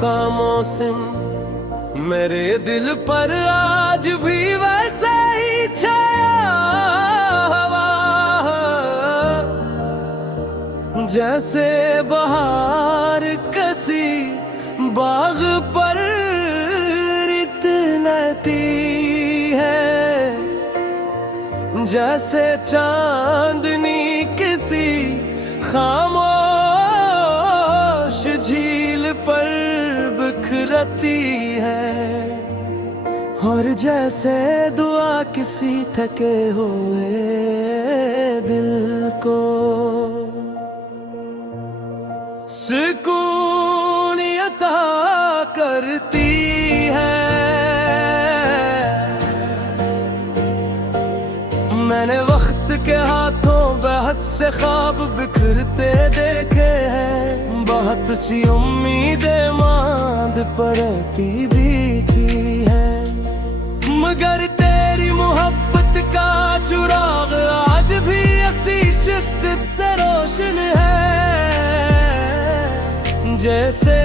का मौसम मेरे दिल पर आज भी वैसे ही छाया हवा, जैसे बहार किसी बाग पर रितनती है, जैसे चांदनी किसी खामोश झील पर बिखरती है, और जैसे दुआ किसी थके हुए दिल को सुकून अता करती है। मैंने वक्त के हाथों बेहद से ख्वाब बिखरते देखे हैं, बहुत सी उम्मीदें मांद पड़ती दिखी है, मगर तेरी मोहब्बत का चुराग आज भी ऐसी शिद्दत से रोशन है, जैसे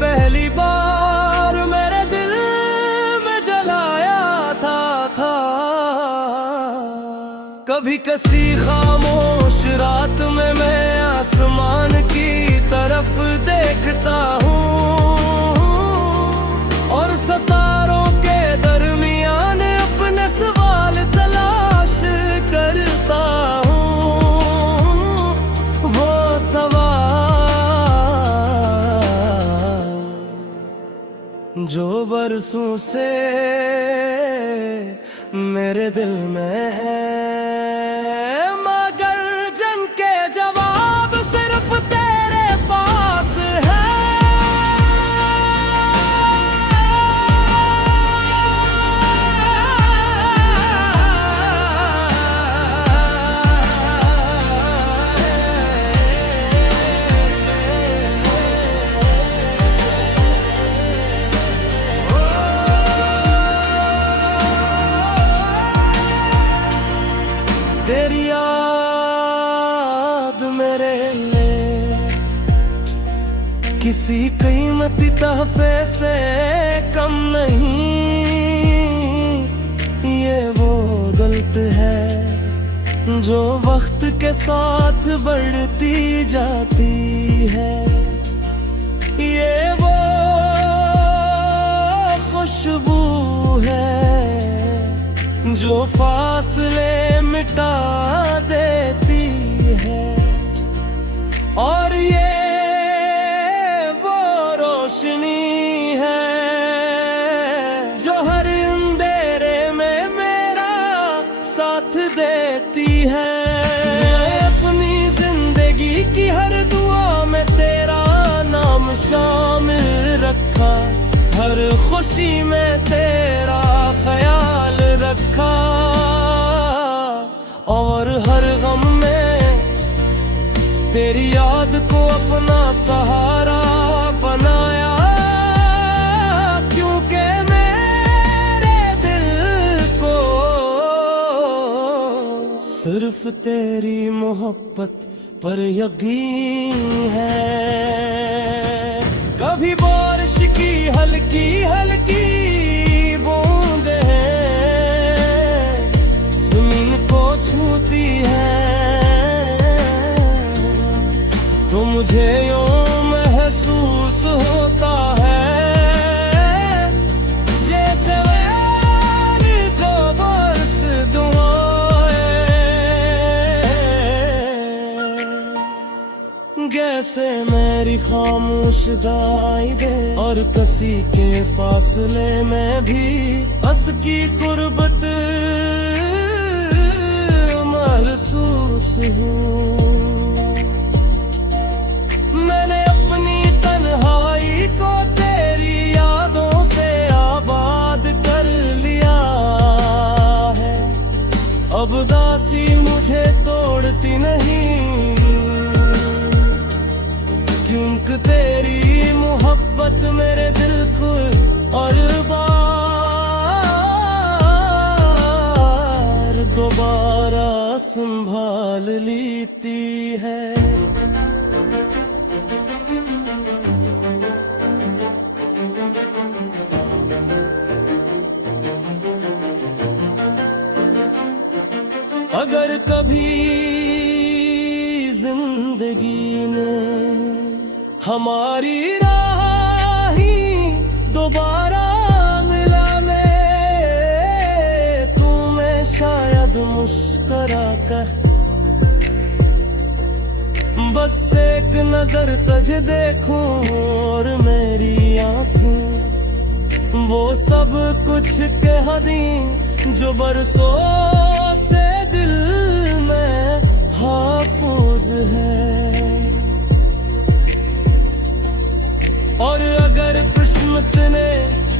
पहली बार मेरे दिल में जलाया था। कभी किसी खामोश रात में मैं आसमान की तरफ देखता हूँ, और सितारों के दरमियान अपने सवाल तलाश करता हूँ, वो सवाल जो बरसों से मेरे दिल में है, मगर जंग के जवाब सिर्फ तेरे पास है। तेरी याद मेरे लिए किसी कीमती तोहफे से कम नहीं, ये वो दौलत है जो वक्त के साथ बढ़ती जाती है, ये वो खुशबू है जो फासले मिटा देती है, और ये वो रोशनी है जो हर अंधेरे में मेरा साथ देती है। अपनी जिंदगी की हर दुआ में तेरा नाम शामिल रखा, हर खुशी में तेरा ख्याल रखा, और हर गम में तेरी याद को अपना सहारा बनाया, क्योंकि मेरे दिल को सिर्फ तेरी मोहब्बत पर यकीन है। कभी बारिश की हल्की हल्की बूंदें ज़मीन को छूती है, तो मुझे यूं महसूस होता है जैसे मैं जो बरस दुआएं, जैसे मेरी खामोश दाई दे और किसी के फासले में भी हंस की कुर्बत महसूस हूँ। मैंने अपनी तन्हाई को तेरी यादों से आबाद कर लिया है, अब दासी मुझे तोड़ती नहीं, क्योंकि तेरी मोहब्बत मेरे दिल को और बार दोबारा संभाल लेती है। जिंदगी ने हमारी राह ही दोबारा मिलाने, तुम्हें शायद मुस्कुरा कर बस एक नजर तुझ देखूं और मेरी आंखें वो सब कुछ कह दी जो बरसों से दिल में हाफिज है। और अगर किस्मत ने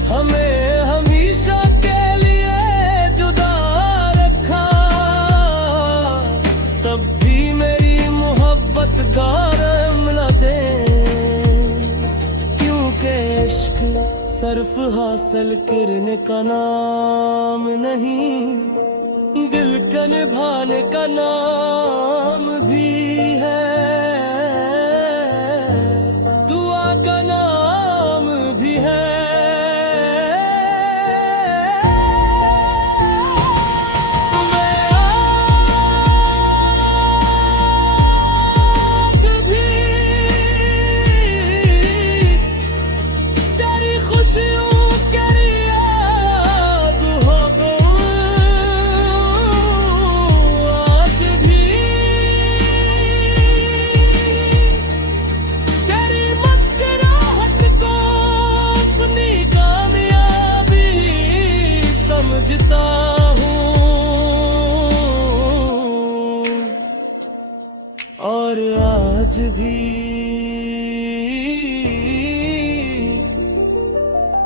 हमें हमेशा के लिए जुदा रखा, तब भी मेरी मोहब्बत गार मिला दे, क्योंकि इश्क सिर्फ हासिल करने का नाम नहीं, दिल का निभाने का नाम भी है, दुआ का नाम भी है। और आज भी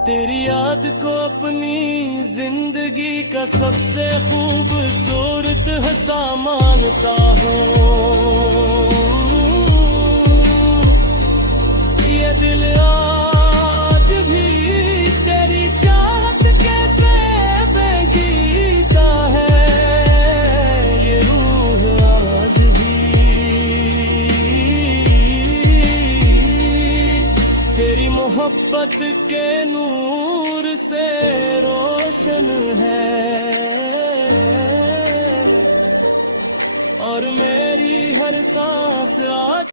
तेरी याद को अपनी जिंदगी का सबसे खूबसूरत हिस्सा मानता हूँ। ये दिल आज भी तेरी चाहत कैसे बेगीता है, ये रूह आज भी तेरी मोहब्बत के नूर से रोशन है। और मेरी हर सांस आज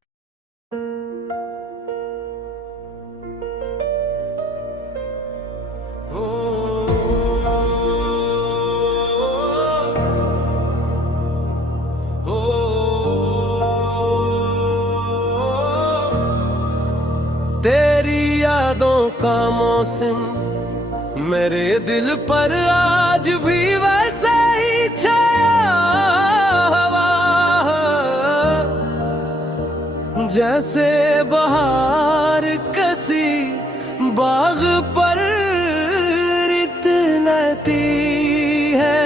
तेरी यादों का मौसम मेरे दिल पर आज भी वैसे ही छाया हुआ, जैसे बहार किसी बाग पर रितनती है,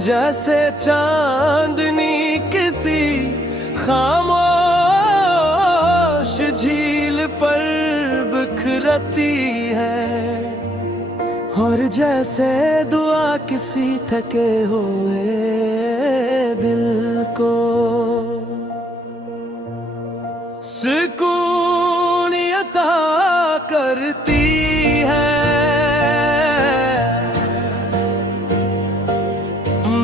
जैसे चांदनी किसी खामोश झील पर बिखरती है, और जैसे दुआ किसी थके हुए दिल को सुकून अता करती है।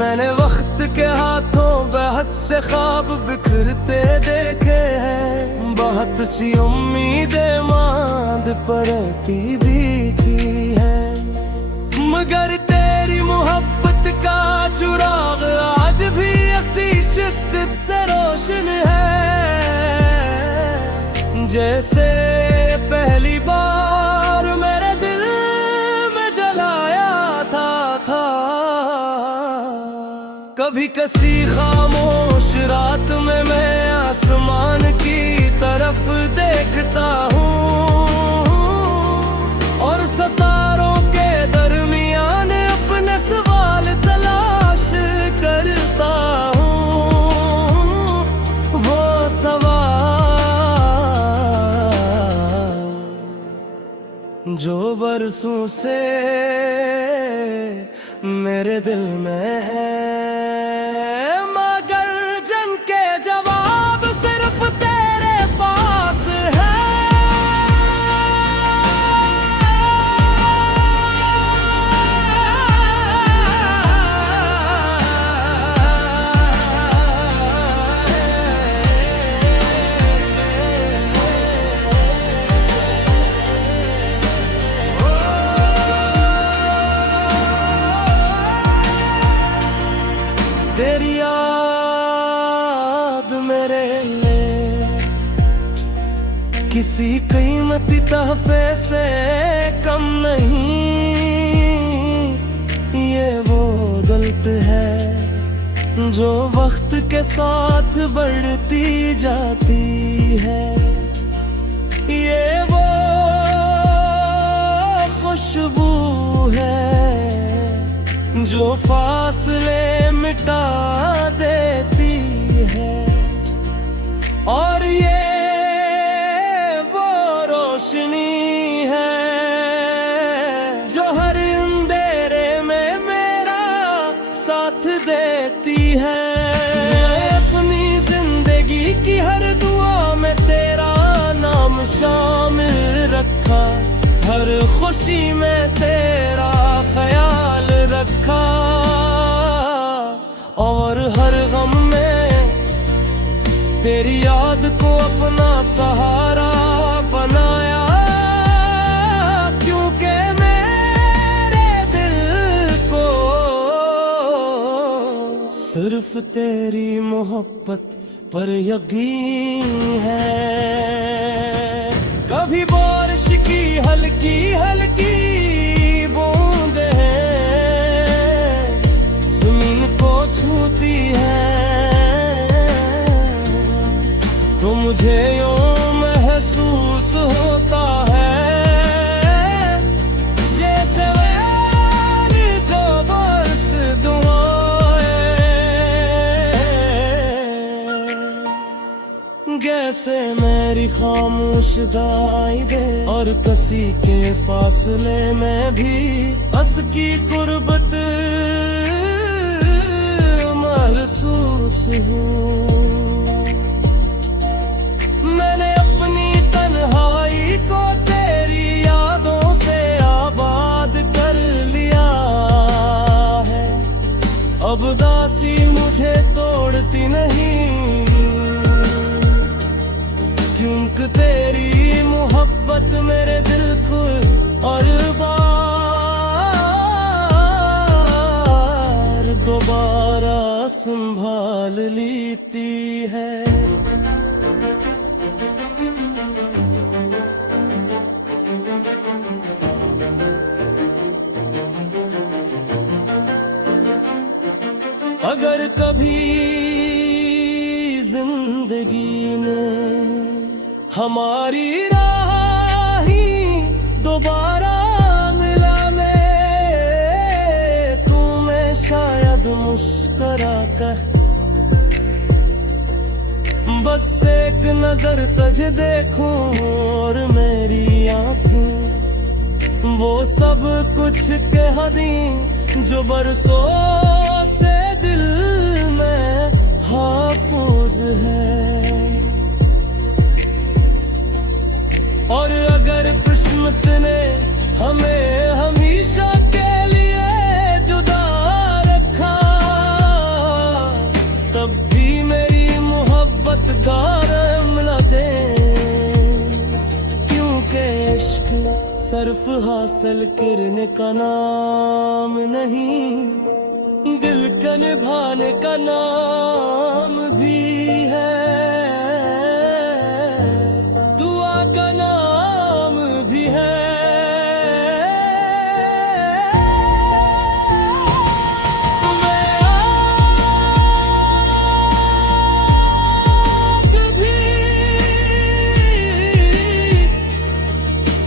मैंने वक्त के हाथों बहुत से ख्वाब बिखरते देखे हैं, बहुत सी उम्मीदें मांद पड़ती दिखी है, मगर तेरी मोहब्बत का चुराग आज भी ऐसी शिद्दत से रोशन है, जैसे पहली बार मेरे दिल में जलाया था। कभी किसी खामोश रात में मैं आसमान की तरफ देखता हूँ, और सितारों के दरमियान अपने सवाल तलाश करता हूँ, वो सवाल जो बरसों से मेरे दिल में है, मगर जंग के जवाब सिर्फ तेरे पास है। तेरे ले किसी कीमती तहफे से कम नहीं। ये वो दौलत है जो वक्त के साथ बढ़ती जाती है। ये वो खुशबू है जो फासले मिटा देती है। और ये वो रोशनी है जो हर अंधेरे में मेरा साथ देती है। अपनी जिंदगी की हर दुआ में तेरा नाम शामिल रखा, हर खुशी में तेरा ख्याल रखा, और हर गम में तेरी याद को अपना सहारा बनाया। क्योंकि मेरे दिल को सिर्फ तेरी मोहब्बत पर यकीन है। कभी बारिश की हल्की हल्की बूंदें ज़मीन को छूती है, तो मुझे यूं महसूस होता है जैसे वही जो बरस दुआएं। जैसे मेरी खामोश दाई दे और किसी के फासले में भी हंस की कुर्बत महसूस हूँ। मैंने अपनी तन्हाई को तेरी यादों से आबाद कर लिया है। अब दासी मुझे तोड़ती नहीं, क्योंकि तेरी मोहब्बत मेरे दिल को और बार दोबारा संभाल लेती है। अगर कभी जिंदगी ने हमारी राह ही दोबारा मिलाने, तू मैं शायद मुस्कुरा कर बस एक नजर तुझ देखूं और मेरी आंखें वो सब कुछ कह दी जो बरसों से दिल में हाफिज है। और अगर किस्मत ने हमें हमेशा के लिए जुदा रखा, तब भी मेरी मोहब्बत गारम लगे। क्योंकि इश्क सिर्फ हासिल करने का नाम नहीं, दिल का निभाने का नाम भी है, दुआ का नाम भी है। मैं आग भी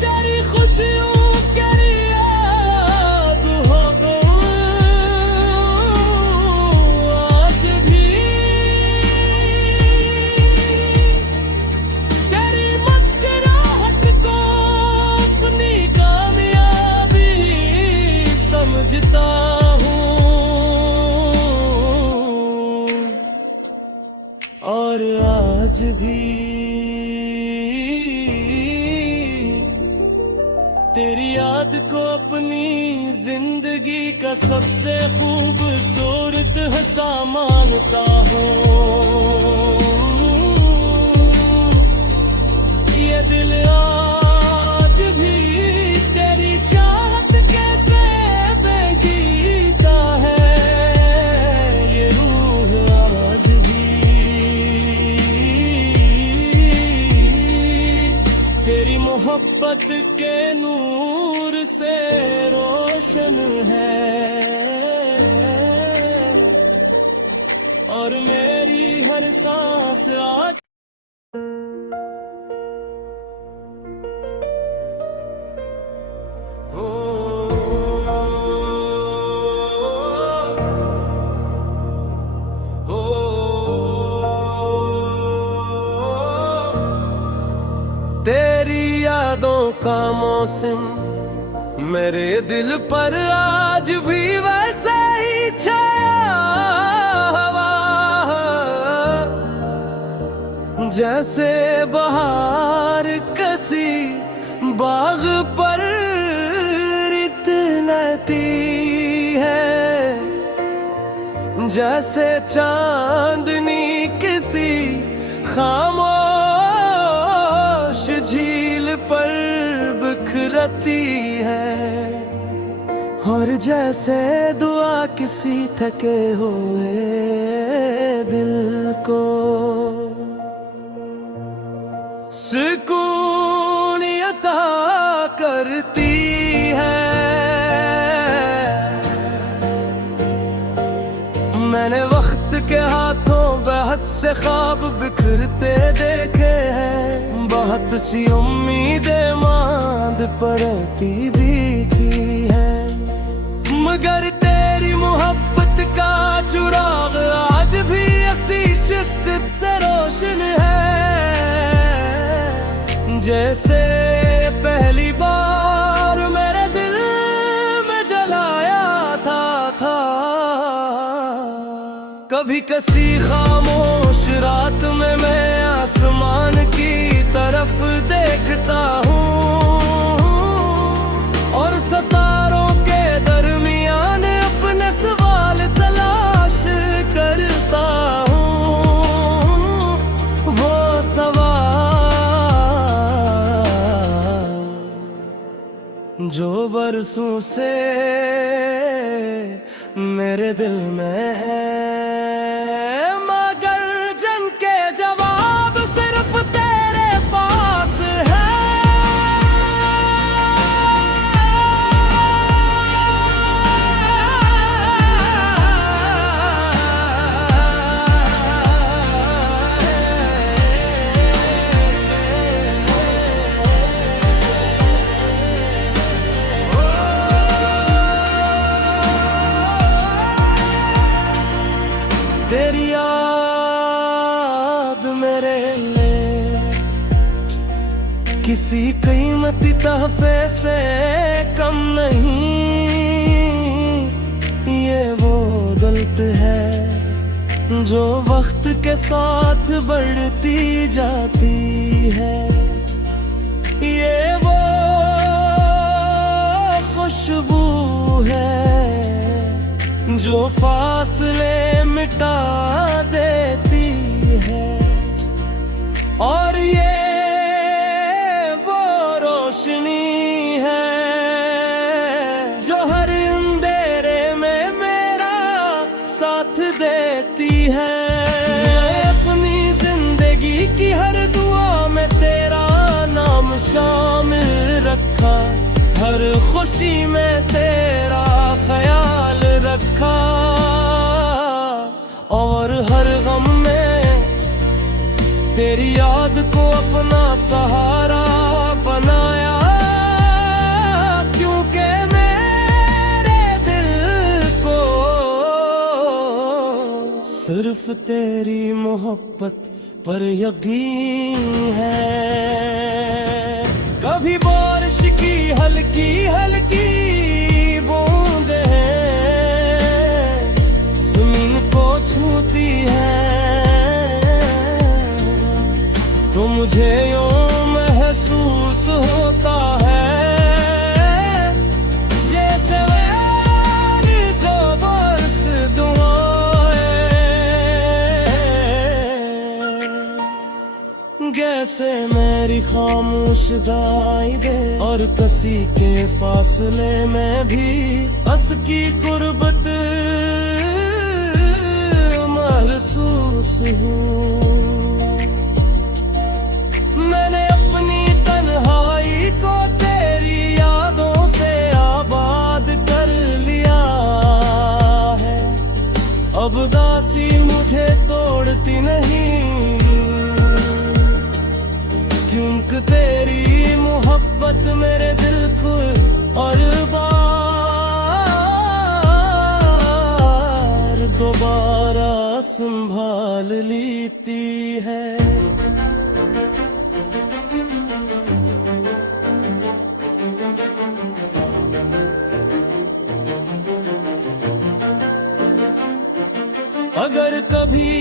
तेरी खुशियों के आग हो समझता हूँ। और आज भी तेरी याद को अपनी जिंदगी का सबसे खूबसूरत हिस्सा मानता हूँ। ये दिल आज भी तेरी चाहत कैसे बेगीता है, ये रूह आज भी मोहब्बत के नूर से रोशन है, और मेरी हर सांस आज तेरी यादों का मौसम मेरे दिल पर आज भी वैसे ही छाया हुआ, जैसे बहार किसी बाग पर रितनती है, जैसे चांदनी किसी खामोश झील पर बिखरती है, और जैसे दुआ किसी थके हुए दिल को सुकून अता करती है। मैंने वक्त के हाथों बहुत से ख्वाब बिखरते देखे हैं, बहुत सी उम्मीदें मांद पड़ती दिखी है, मगर तेरी मोहब्बत का चुराग आज भी ऐसी शिद्दत से रोशन है, जैसे पहली बार मेरे दिल में जलाया था। कभी किसी खामोश रात में मैं आसमान की तरफ देखता हूँ, और सितारों के दरमियान अपने सवाल तलाश करता हूँ, वो सवाल जो बरसों से मेरे दिल में है, मगर जंग के जवाब सिर्फ तेरे पास है। तेरी याद मेरे लिए किसी कीमती तोहफे से कम नहीं, ये वो दौलत है जो वक्त के साथ बढ़ती जाती है, ये वो खुशबू है जो फासले मिटा देती है, और ये वो रोशनी है जो हर अंधेरे में मेरा साथ देती है। अपनी जिंदगी की हर दुआ में तेरा नाम शामिल रखा, हर खुशी में तेरा ख्याल रखा, और हर गम में तेरी याद को अपना सहारा बनाया, क्योंकि मेरे दिल को सिर्फ तेरी मोहब्बत पर यकीन है। कभी बारिश की हल्की हल्की बूंदें जमीन को छूती है, तो मुझे यूं महसूस होता है जैसे मेरी जो बरस दुआएं, जैसे मेरी खामोश दाई दे, और किसी के फासले में भी हंस की कुर्बत महसूस हूँ। मैंने अपनी तन्हाई दोबारा संभाल लेती है। अगर कभी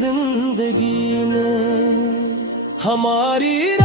जिंदगी ने हमारी